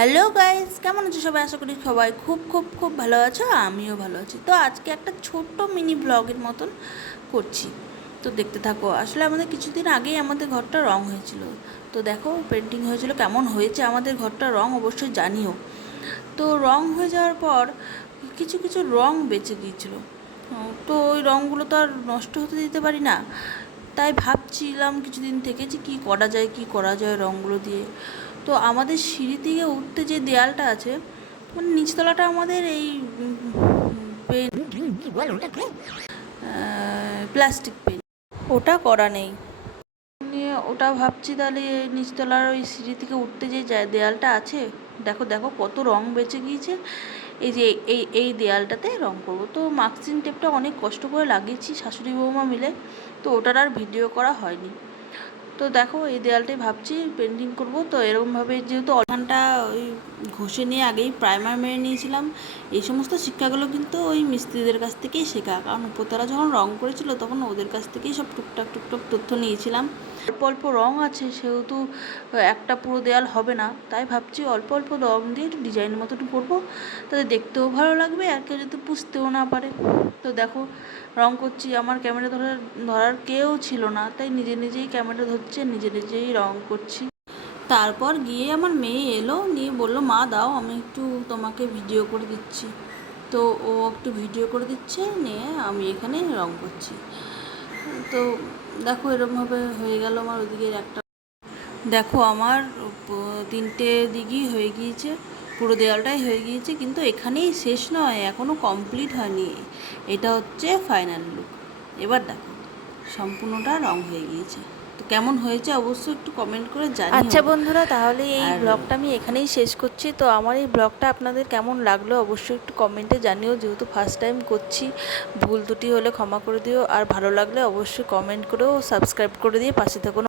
Hello guys, কেমন আছো সবাই? আশা করি সবাই খুব খুব খুব ভালো আছো, আমিও ভালো আছি। তো আজকে একটা ছোট্ট মিনি ব্লগের মতন করছি, তো দেখতে থাকো। আসলে আমাদের কিছুদিন আগেই আমাদের ঘরটা রং হয়েছিল, তো দেখো পেন্টিং হয়েছিল, কেমন হয়েছে আমাদের ঘরটা রং অবশ্যই জানিও। তো রং হয়ে যাওয়ার পর কিছু কিছু রং বেঁচে গিয়েছিলো, তো ওই রঙগুলো তো আর নষ্ট হতে দিতে পারি না। তাই ভাবছিলাম কিছুদিন থেকে যে কী করা যায় রঙগুলো দিয়ে। তো আমাদের সিঁড়ি থেকে উঠতে যে দেয়ালটা আছে, মানে নিচতলাটা আমাদের এই প্লাস্টিক পেন, ওটা করা নেই। নিয়ে ওটা ভাবছি তাহলে নিচতলার ওই সিঁড়ি থেকে উঠতে যে দেয়ালটা আছে, দেখো দেখো কত রং বেঁচে গিয়েছে। এই যে এই দেয়ালটাতে রং করবো, তো মাস্কিং টেপটা অনেক কষ্ট করে লাগিয়েছি শাশুড়ি বৌমা মিলে, তো ওটার আর ভিডিও করা হয়নি। তো দেখো এই দেয়ালটাই ভাবছি পেন্টিং করব। তো এরকমভাবে যেহেতু অলমানটা ওই ঘষে নিয়ে আগেই প্রাইমার মেরে নিয়েছিলাম, এই সমস্ত শিক্ষাগুলো কিন্তু ওই মিস্ত্রিদের কাছ থেকেই শেখা, কারণ উপরতলা যখন রং করেছিল তখন ওদের কাছ থেকেই সব টুকটাক টুকটাক তথ্য নিয়েছিলাম। অল্প অল্প রং আছে, সেহেতু একটা পুরো দেয়াল হবে না, তাই ভাবছি অল্প অল্প রং দিয়ে একটু ডিজাইন মতন করবো, তাদের দেখতেও ভালো লাগবে আর কেউ যদি বুঝতেও না পারে। তো দেখো রং করছি, আমার ক্যামেরা ধরার কেউ ছিল না, তাই নিজে নিজেই ক্যামেরা ধরছে, নিজে নিজেই রং করছি। তারপর গিয়ে আমার মেয়ে এলো, নিয়ে বললো মা দাও আমি একটু তোমাকে ভিডিও করে দিচ্ছি। তো ও একটু ভিডিও করে দিচ্ছে, নিয়ে আমি এখানে রং করছি। তো দেখো এরকমভাবে হয়ে গেল আমার ওদিকের একটা। দেখো আমার তিনটে দিকই হয়ে গিয়েছে, পুরো দেওয়ালটাই হয়ে গিয়েছে, কিন্তু এখানেই শেষ নয়, এখনও কমপ্লিট হয়নি। এটা হচ্ছে ফাইনাল লুক। এবার দেখো সম্পূর্ণটা রং হয়ে গিয়েছে, তো কেমন হয়েছে অবশ্যই একটু কমেন্ট করে জানিও। আচ্ছা বন্ধুরা, তাহলে এই ব্লগটা আমি এখানেই শেষ করছি। তো আমার এই ব্লগটা আপনাদের কেমন লাগলো অবশ্যই একটু কমেন্টে জানিও, যেহেতু ফার্স্ট টাইম করছি, ভুল ত্রুটি হলে ক্ষমা করে দিও, আর ভালো লাগলে অবশ্যই কমেন্ট করেও সাবস্ক্রাইব করে দিয়ে পাশে থাকুন।